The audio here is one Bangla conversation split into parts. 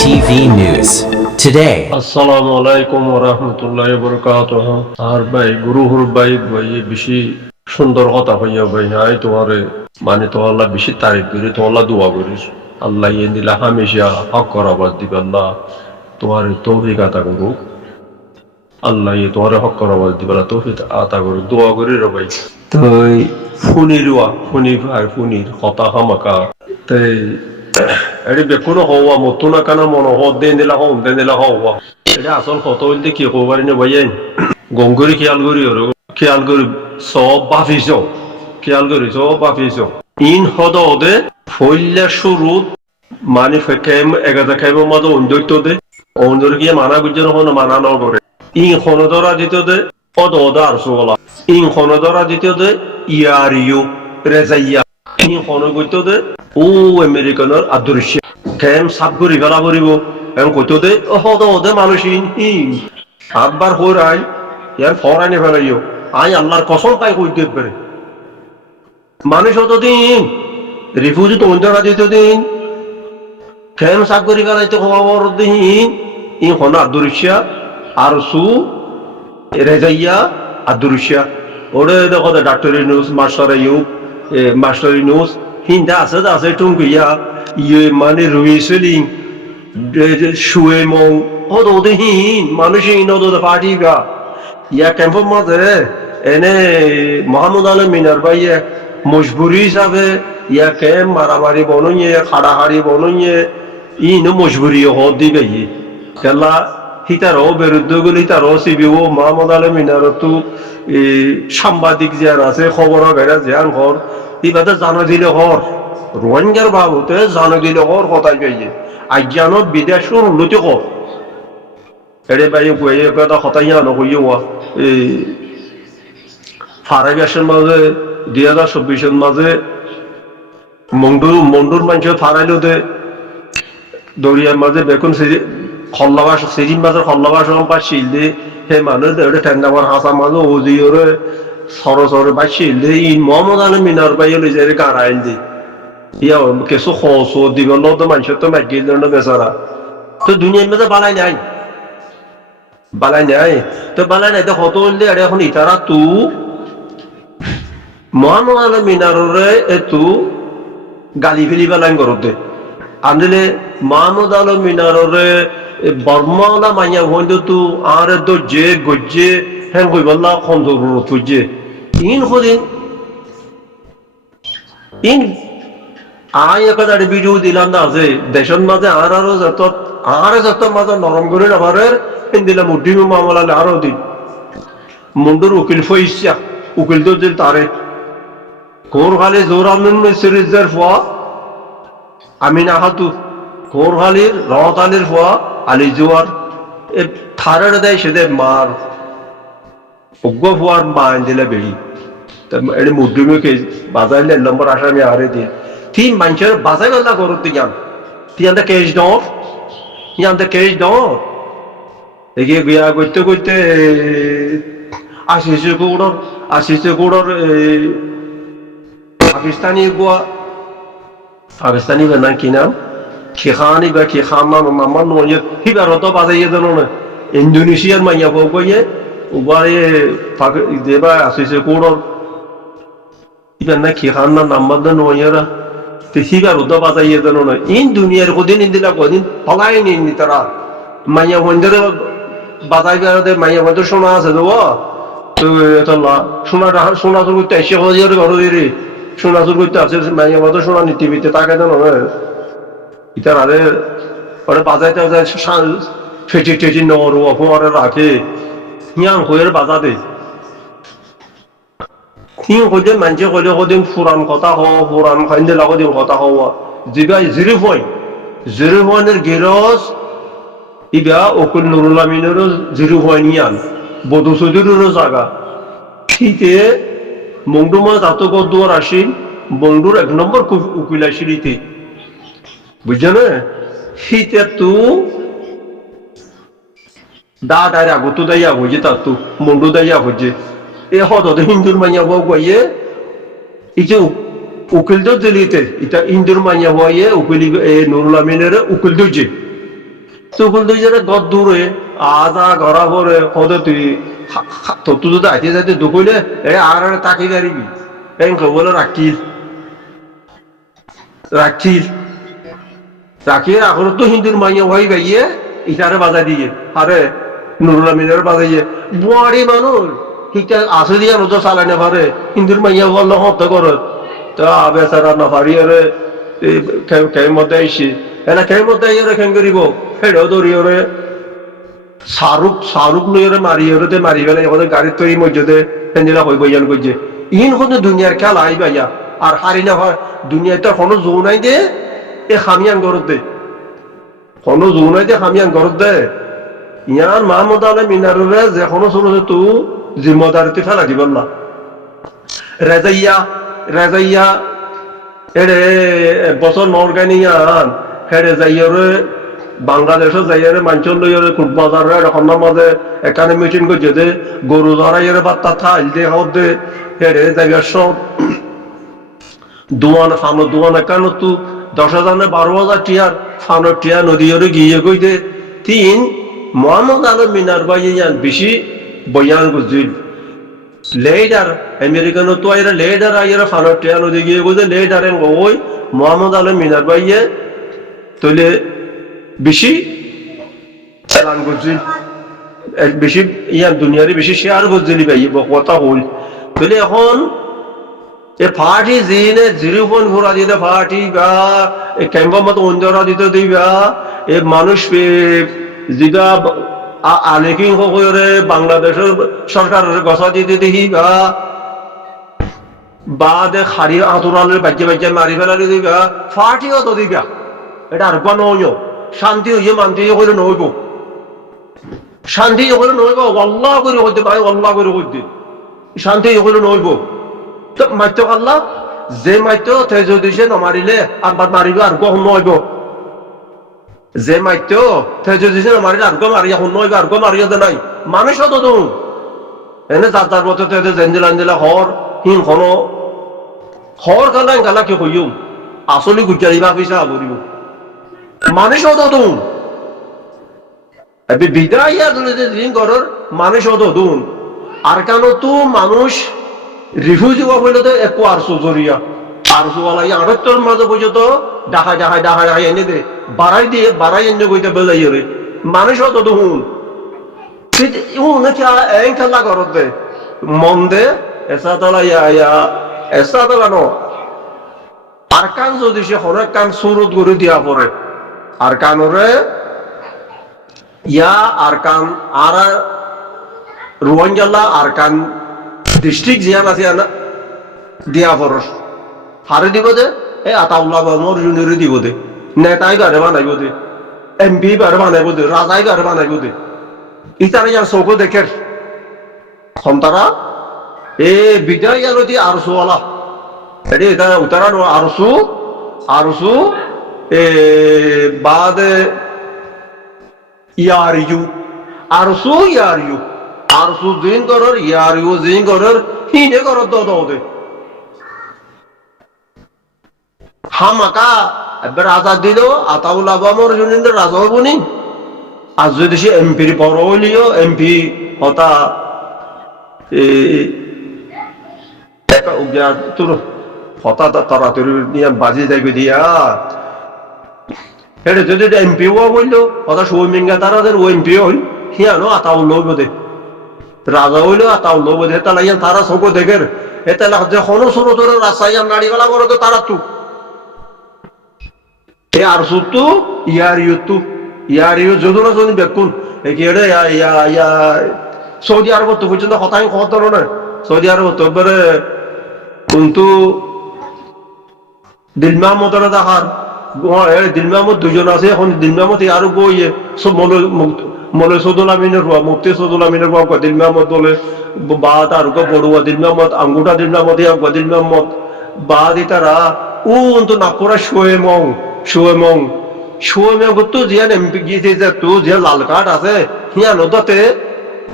TV News. Today, আসসালামু আলাইকুম ওয়া রাহমাতুল্লাহি ওয়া বারাকাতুহু। আর ভাই গুরুহুর ভাই বেশি সুন্দর কথা হইয়া ভাই আই তোমারে মানে তো আল্লাহ বেশি তারিফ করি তো আল্লাহ দোয়া করিস আল্লাহ ইয়ে দিলা হামেশা হক আওয়াজ দিবে আল্লাহ তোমার তৌফিক আতা করুক আল্লাহ ইয়ে তোমার হক আওয়াজ দিবে আল্লাহ তৌফিক আতা করুক দোয়া করি রে ভাই তো ফুনির কথা হামাকা তাই এটি বেকুনো হওয়া মতো না কেন মনে হদ দেন দিলা হওয়া এটা আসল কত হইলে কি হবো পারি না ভাইয়াই গঙ্গুরি খেয়াল করি সব বাফিস ইন হদ ওদে ফইলে শুরুত মানে এগাদা খাইব মাঝে অন্দৈত দে অন্দর গিয়ে মানা গুজর হন মানা ন করে ইন খনদরা দিত দে পদ ওদা আর সোলা ইন খনদরা দিত দে ইয়ারিও রেজাইয়া ইন খন গইত দে ও আমেরিকানের আদৃশ্য কেম সাপ করি গলা করিব এম কইত দে হদ ওদে মানুষ ইন আব্বার হরাই ইয়ার ফরানি ফেলাইও আই আল্লাহর কসম পাই কইতে পারে মানুষ অতদিন রিফিউজি তন্দরা দিত দিন কেম সাপ করি গলাইতে খবর দিন ইন খন আদৃশ্য আর সু রেজাইয়া আদৃশ্য ওরে দেখো doctor news master news Hinda আছে টুঙ্কিয়া ইয়ে মানে রুইসেলিং শুয়ে মং হদ ওদে হিন মানুষ হিন ওদে পার্টিগা ইয়া ক্যাম্পের মাঝে এনে মোহাম্মদ আলম মিনার ভাইয়ে মজবুরি হিসাবে ইয়া ক্যাম্প মারামারি বনইয়ে হাড়াহাড়ি বনইয়ে ইনো মজবুরি হদ দিবে কেলা হিতারও বিরুদ্ধে গেলে হিতারও সিবিও মোহাম্মদ আলম মিনার তো সাংবাদিক যার আছে খবর বেড়া যান ঘর ইবাদে জানা দিলে হর রোহিঙ্গার বাবুতে জানা দিলে হর কথাই পাইয়ে আজ্ঞানত বিদেশের উন্নতি কর এরে ভাই কয়ে কথা কথাই আনো কইয়ে ওয়া ফারাইবাসের মাঝে 2024 মাঝে মন্ডুর মানুষ ফারাইলো দে দরিয়ার মাঝে বেকুন খল্লাবাস সিজিন মাঝে খল্লাবাস পাচ্ছিল দে হে মানুষ ঠেন্ডাবার হাসা মাঝে ওজিওরে সরসরে পাচ্ছিল দে ইন মোহাম্মদ আলম মিনার ভাই লইছে গাড়াইল দে ইয়া কিছু খোঁজ দিব তো মানুষের তো মাইকিল বেচারা তো দুনিয়ার মধ্যে বালাই নাই তো বালাই নাই তো কত হইলে এখন ইতারা তু মোহাম্মদ আলম মিনারে তু গালি ফেলি বেলাইন করতে আনলে মোহাম্মদ আলম মিনারে বর্মলা মাইয়া হইতো তু আর দর্জে গজ্জে হ্যাঁ কইবল্লা খন্দর তুজে ইন হদিন ইন আই একাধারে ভিডিও দিলাম না আছে দেশের মাঝে যত মাঝে নরম করে নামারে দিলাম উদ্দিম মামলালে আরো দিন মুন্ডুর উকিল ফইসা উকিল তো যে তারে কোর খালি জোর আমিন সিরিজের ফোয়া আমিন আহাতু কোর খালির রহত আলীর ফোয়া আলী জোয়ার এ থারের দেয় সে মার অজ্ঞ ফোয়ার মাইন দিলে বেড়ি এটা মুদ্রিমকে বাজাইলে নম্বর আসামি আরে দিয়ে তিন মানুষের বাজাই গল্লা করতে যান তিয়ান্তে কেশ দর এগিয়ে গিয়া করতে আশিসে কোড়র পাকিস্তানি বেনা কি নাম খেখানি বা খেখান নাম্বার নয় হিবার তো বাজাইয়ে জানো না ইন্দোনেশিয়ার মাইয়া বউ কইয়ে উবারে দেবা আশিসে কোড়র ইবেন না খেখান না নাম্বার দে নয়রা হিবার তো বাজাইয়ে জানো না ইন দুনিয়ার কদিন ইন্দিলা কদিন ফলাই নি তারা মাইয়া বন্ধের বাজাই বেড়াতে মাইয়া বন্ধ শোনা আছে তো সোনা চুর করতে এসে হয়ে ঘর রে সোনা চুর করতে আছে মাইয়া বন্ধ সোনা নীতিবিতে তাকে জানো না ইতার আরে ওরা বাজাইতে ফেটি টেটি নর অপমারে রাখে হিয়াং হয়ে বাজা দে ঠিক হইতে মানুষে কইলে কদিন পুরান কথা পুরান খাইন্দে লাগদিন কথা হওয়া জিবা 0.0 গেরস ইবা অকুল নুরুল আমিনেরও 0.1 বধু চৌধুরীরও জায়গা শীতে মংডুমা জাতক দুয়ার আসিল বন্ধুর 1 নম্বর উকিল আসিল ইতে বুঝছো না শীতে তু দাদার আগত দাইয়া হইছে তার তু মন্ডু দাইয়া হইছে এ হত হিন্দুর মাইয়া বউ গিয়ে এই যে উকিল তো দিলিতে এটা হিন্দুর মাইয়া হয়ে উকিল নুরুল আমিনের উকিল দিচ্ছে তুকুল দুই জনে গদ দূরে আজা ঘরা পরে কদে তুই তো তুই যদি আইতে যাইতে দুকুলে আর তাকি গাড়িবি বলে রাখিল এখন তো হিন্দুর মাইয়া ভাই ভাইয়ে ইটারে বাজাই দিয়ে আরে নুরুল আমিনের বাজাইয়ে বুয়ারি মানুষ ঠিকঠাক আসে দিয়া নজর চালাই না পারে হিন্দুর মাইয়া বলল হত্যা করে তা বেচারা না পারি আরে কেই মধ্যে আইসি এলা কেই মধ্যে আইয়ারে কেন করিব হেডেও দৌড়িয়ে শাহরুখ লইরে মারি ফেলে এখন গাড়ির তৈরি মধ্যে হেন্দিলা হই বইয়ান করছে ইন কোনো দুনিয়ার খেলা আই ভাইয়া আর হারি না হয় দুনিয়াতে কোনো জো নাই দে এ খামিয়ান গরত দে কোনো জো নাই দে খামিয়ান গরত দে ইয়ার মাহমুদ আলী মিনারে যে কোনো ছোট তু জিম্মদারিতে ফেলা দিবেন না রেজাইয়া এরে বছর নরগানিয়ান হেরে যাইয়রে বাংলাদেশে যাইয়ারে মাঞ্চল লইয়ারে কুটবাজারে এরকমের মাঝে এখানে মিটিং করছে যে গরু ধরাইয়ারে বাত্তা থাইল দে হদ দে হেরে জায়গা সব দোয়ান একান তু 10,000 12,000 টিয়ার ফানোর টিয়া নদীরে গিয়ে কইতে তিন মোহাম্মদ আলম মিনার বাইয়ান বেশি বয়ান গুজিল লেডার আমেরিকানো তো আইরা লেডার আইরা ফানোর টিয়া নদী গিয়ে কইতে লেডার ওই মোহাম্মদ আলম মিনার বাইয়ে তইলে বেশি চালান গুজিল বেশি ইয়ার দুনিয়ারে বেশি শেয়ার গুজিলি ভাই কথা হল তইলে এখন এ ফাটি জিনে জিরোপন ঘোরা দিতে ফাটি বা ক্যাম্পের মতো অঞ্জরা দিতে দিবা এ মানুষ যেটা আলেকিং হয়ে বাংলাদেশের সরকারের গছা দিতে দেখি বা দে খারি আঁতরালের বাজ্যে মারি ফেলালে দিবা ফাটিও তো দিবা এটা আর নয় শান্তি হইয়ে মান্তি হইলে নইব শান্তি হইলে নইব আল্লাহ করে হইতে ভাই আল্লাহ করে হইতে শান্তি হইলে নইব মাইতো আল্লাহ যে মাইতো তে যদি সে নমারিলে আবার মারিব আর গহ নইব যে মাইতো তে যদি সে নমারিলে আর গহ মারি এখন নইব আর গহ মারিও দে নাই মানুষ তো তো এনে যার মতো তে জেঞ্জিলা হর হিং হর কালা কি কইম আসলে গুজারিবা পয়সা বলিব মানুষ তো তো এবি বিদায় আর যদি দিন করর মানুষ তো তো আর কেন তো মানুষ রিফিউজি হইলে তো একো আরসু জরিয়া আরসু ওয়ালাই আড়তর মাঝে পর্যন্ত ডাকাই এনে দে বাড়াই এনে কইতে বেজাই রে মানুষ তো হুন এন খেলা করত দে মন দে এসা তলা এসা তলা ন আর কান যদি সে হরেক কান সুরত করে দিয়া পড়ে আর কানরে আর কান আর রুয়াঞ্জাল্লা আর কান ডিস্ট্রিক্ট জিয়ান আছে না দিয়া ফরস হারে দিব দে এ আতাউল্লাহ বামর জুনিয়রে দিব দে নেতাই গারে বানাইব দে এমপি গারে বানাইব দে রাজাই গারে বানাইব দে ইতারে যার চৌকো দেখে সন্তারা এ বিদায় গেল দি আরসু ওয়ালা এটি এটা উতারা আরসু এ বাদ ইয়ারিয়ু আরসু জিন করর ইয়ারিও জিন করর হিনে করর দে হামাকা এবার আজাদ দিল আতাউল আবামর জন্য রাজা হবনি আর যদি সে এমপির বড় হইলিও এমপি হতা তোর হতা তাড়াতাড়ি নিয়ে বাজি যাইবে দিয়া এটা যদি এমপি হওয়া বললো হতা সৌমিঙ্গা তারা ও এমপি হইল হিয়ানো আতাউল লইব দে রাজা হইলো আতাউল লইব দে তাহলে তারা চৌকো দেখের এটা যে কোনো ছোট ছোট রাস্তায় নাড়ি বেলা বড় তো তারা তু এ আর সুতু ইয়ারিও যদুনা যদি বেকুন একেড়ে সৌদি আরব তো পর্যন্ত হতাই খবর না সৌদি আরব তো এবারে কিন্তু দিল মাহমুদরা দেখার দিল মাহমুদ দুজন আছে এখন দিল মাহমুদ আরো বইয়ে সব মলে সদুল আমিনের হওয়া মুফতি সদুল আমিনের হওয়া দিল মাহমুদ বলে বাদ আর বড়ুয়া দিল মাহমুদ আঙ্গুটা দিল মাহমুদ দিল মাহমুদ বাদ তারা তো নাপুরা শোয়েমং তো জিয়ান এমপি গিয়েছে যে তো যে লাল কার্ড আছে হিয়া নদতে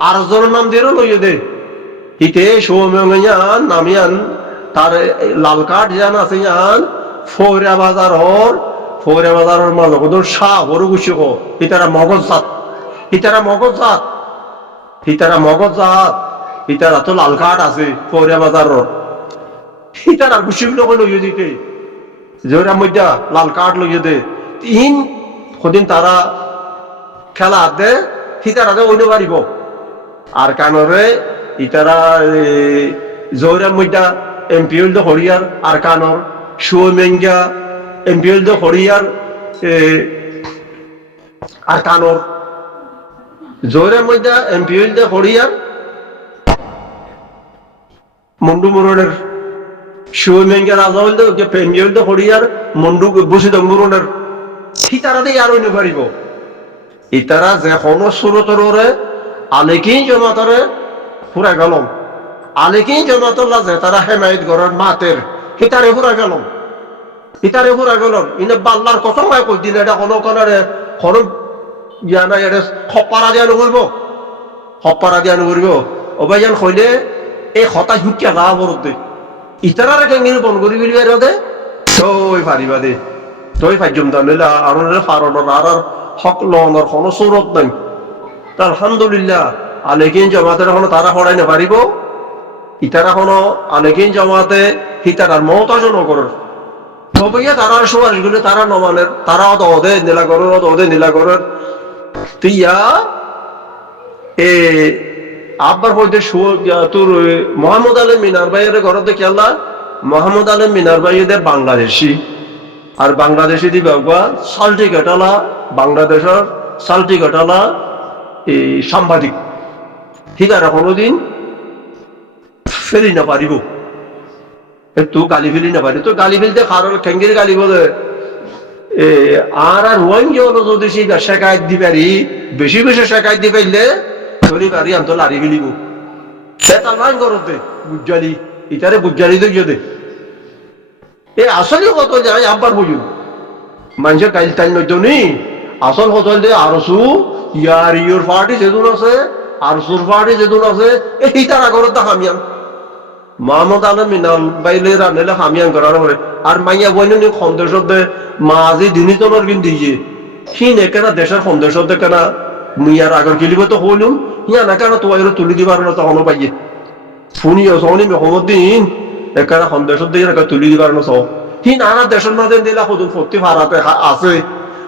আর জনের নাম দিয়ে লইয়ে দে হিতে শোয়েমং নামিয়ান তার লাল কার্ড জিয়ান আছে ইয়ান ফৌরা বাজার হর ফৌরে বাজারের মাঝে কদর শাহ বড় গুছি হো ইতারা মগজ জাত ইতারা মগজ জাত ইতারা মগজ জাত ইতারা তো লাল কাঠ আছে ফৌরে বাজারের ইতারা গুছিগুলো লইয়ে দিতে জোরা মধ্যে লাল কাঠ লইয়ে দে তিন কদিন তারা খেলা দে ইতারা দে অন্য পারিব আর কানরে ইতারা জোরা মধ্যে এমপিএল দে হরিয়ার আর কানর সুমেঙ্গা এমপিএল দে হরিয়ার আর কানর জোরের মধ্যে এমপিএল দে হরিয়ার মন্ডু মুরনের সুমেঙ্গার আজল দে এমপিএল দে হরিয়ার মন্ডু বসিত মুরনের ইতারা দিয়ে আর অন্য পারিব ইতারা যে কোনো সুরতরে আলেকিন জমাতরে পুরা গেলম আলেকিন জমাতল্লা যে তারা হেমায়ত গড়ের মাতের হিতারে পুরা গেলম ইতারে পুরা গেলম ইনে বাল্লার কত মায় কই দিন এটা কোনো কোনারে কোনো ইয়া নাই এটা খপ্পারা দিয়া নকরিব খপ্পারা দিয়া নকরিব অবাইজান কইলে এই হতাশ হুকিয়া গা বরতে ইতারারে কেঙ্গিনি বন করি বিলি আর দে তই পারিবা দে তই ফাইজম দানিলা আর ফারণর আর হক লনের কোনো সুরত নাই আলহামদুলিল্লাহ আলেকিন জমাতের কোনো তারা পড়াই না পারিব ইতারা কোনো আলেকিন জমাতে হিতারার মহতাজ নগরের তবে তারা সুপারিশ গুলো তারা নমানের তারা অদে নীলাগরের অদে নীলাগরের তিয়া এ আব্বার বলতে তোর মোহাম্মদ আলম মিনার ভাইয়ের ঘর দেখি আল্লাহ মোহাম্মদ আলম মিনার ভাই বাংলাদেশি আর বাংলাদেশি দিবে সালটি ঘটালা বাংলাদেশের সালটি ঘটালা এই সাংবাদিক ঠিক আছে কোনোদিন ফেলি না পারিব একটু গালি ফেলি না পারি তো গালি ফেলতে কারোর ঠেঙ্গির গালি বলে আর ওয়ান যদি সেই শেখায়ত দি পারি বেশি বেশি শেখায়ত দি পাইলে ধরি পারি আমি তো লারি ফেলিব সে তার মান করতে বুঝালি ইটারে বুঝালি তো যদি আসলে কত যায় আব্বার বুঝুন মানুষের কাইল টাইল নই আসল কত দিয়ে আরসু ইয়ার ইউর পার্টি যেদুন আছে আরসুর পার্টি যেদুন আছে এই তারা করত হামিয়ান মোহাম্মদ আলম মিনাল বাইলে রানেলে হামিয়ান করার পরে আর মাইয়া বইন সন্দেশ মাঝি দিনিতনের বিন দিয়ে হিন একেনা দেশের সন্দেশ কেনা মুইয়ার আগর গেলিব তো হইলুম হিয়া না কেন তোমার তুলি দিবার না তখনও পাইয়ে শুনিও সহনি মেহমুদ্দিন একেনা সন্দেশ দিয়ে তুলি দিবার না সহ হি নানা দেশের মাঝে দিলা সদুন ফর্তি ভাড়াতে আছে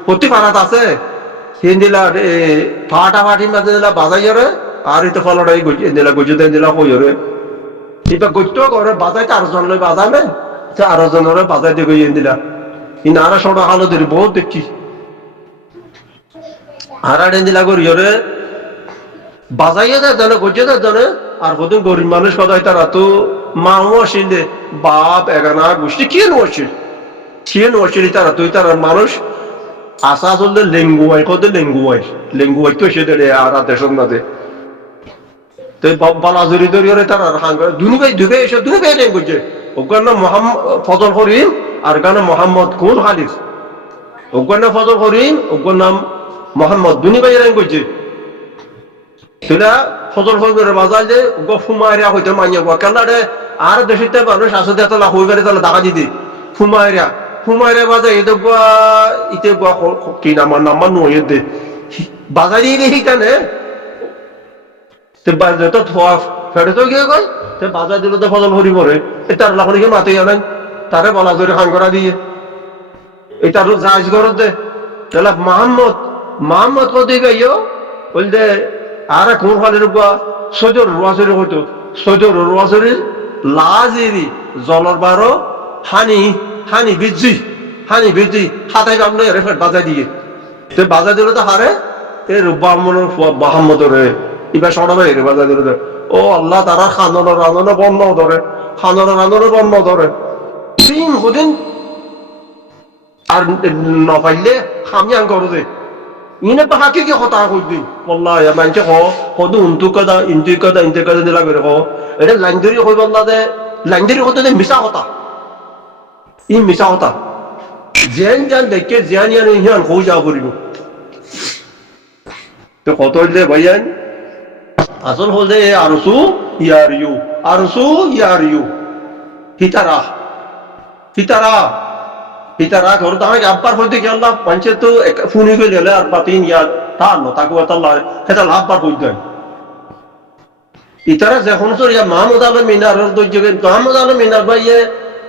ফর্তি ভাড়াত আছে হিন দিলা ফাটা ফাটির মাঝে দিলা বাজাইয়ারে আর ইতো ফলটাই দিলা গজিতে দিলা কইরে এটা গত্য করে বাজাইতে আরো জন লই বাজাবে আরো জনের বাজাই দিয়ে গিয়ে দিলা ই নারা সড়া হালো ধরে বহুত দেখি হারাড়ে দিলা করিয়রে বাজাইয়ে দেয় জানে গজিয়ে দেয় জানে আর কদিন গরিব মানুষ কথায় তারা তো মাও আসিল দে বাপ এগানা গোষ্ঠী কে নোয়াছিল তারা তুই তার মানুষ আশা চলতে লেঙ্গুয়াই কত লেঙ্গুয়াই তো এসে দেয় আর দেশের মাঝে বালাজুরি দরিয়রে তারা দুই এসে দুই লেঙ্গুয়েছে ওখানে নাম মোহাম্মদ ফজল করিম আর গানে মোহাম্মদ কুল খালিদ ওখানে ফজল করিম ওখান নাম মোহাম্মদ দুনি ভাই লেঙ্গুয়েছে তুলা ফজল করিমের বাজার যে ফুমারিয়া হইতে মাইয়া কেলারে আর দেশিতে মানুষ আসতে তালা হই পারে তাহলে দেখা দিদি ফুমারিয়া বাজার এতে ইতে কি নাম্বার নয় দে বাজার দিয়ে সেইখানে তো থোয়া ফেরত গিয়ে গই বাজার দিল তো ফজল হরি পরে তার লাখনিকে মাতে আনেন তারে বলা ধরে খান করা দিয়ে এটার জাহাজ করত দে তাহলে মোহাম্মদ কত গাইও বলতে আর কোন ফালের সজর রোয়াশরী হইতো সজর রোয়াশরীর লাজেরি জলর বারো হানি বিজি হাতাই কামলে রেফেট বাজাই দিয়ে তো বাজাই দিলে তো হারে এ রুব্বা মোহাম্মদ রে এবার সরাবে রে বাজাই দিলে ও আল্লাহ তারা খাননের রাঁধনে বন্ধ ধরে তিন কদিন আর নপাইলে খামিয়ান করো দে ইনে বাকি কি কথা কইবি wallahi মানছে কদু উন্তু কথা ইন্তি কথা দিলা করে এটা লাইনদরি কই বললা দে লাইনদরি কথা দে মিছা কথা জান দেখে জান হিয়ান কই যাও করিব তো কত দে ভাইয়ান আসল হল দে আরসু ইয়ার ইউ হিতারা হিতারা ঘর তো আমাকে আব্বার হইতে গেল পঞ্চায়েত তো ফুনি করে গেলে আর বাতিন ইয়া তা ন তাকে সেটা লাভবার হইতে ইতারা যখন তোর ইয়া মাহমুদ আলম মিনার মাহমুদ আলম মিনার ভাইয়ে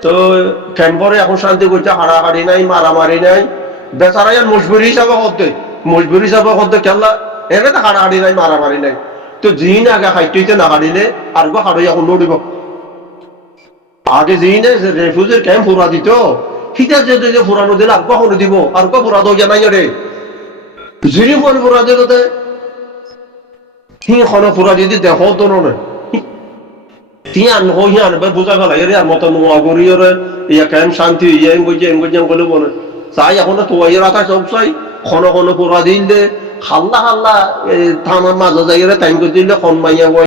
তো ক্যাম্পরে এখন শান্তি করছে হাড়াহাড়ি নাই মারামারি নাই বেচারা ইয়ার মজবুরি হিসাবে হতে খেলা এনে তো হাড়াহাড়ি নাই মারামারি নাই তো জিন আগে হাইটইতে না হারিলে আর গো হাড়ই এখন লড়িব আগে জিনে রেফিউজির ক্যাম্প ফুরা দিত হিটা যে ফুরানো দিলে আর কখনো দিব আর কো ফুরা দো জানাই রে জিনি ফুরা দিল তে খন ফুরা যদি দেহ তো নয় তিয়ান হইয়ান বুঝা গেল এর আর মত নোয়াগরিয়র ইয়া ক্যাম্প শান্তি ইয়া এঙ্গোজাম বলে বলে চাই এখন তো ওই রাখা সব চাই খন ফুরা দিলে হাল্লা থানার মাঝে যাই টাইম করে দিলে খন মাইয়া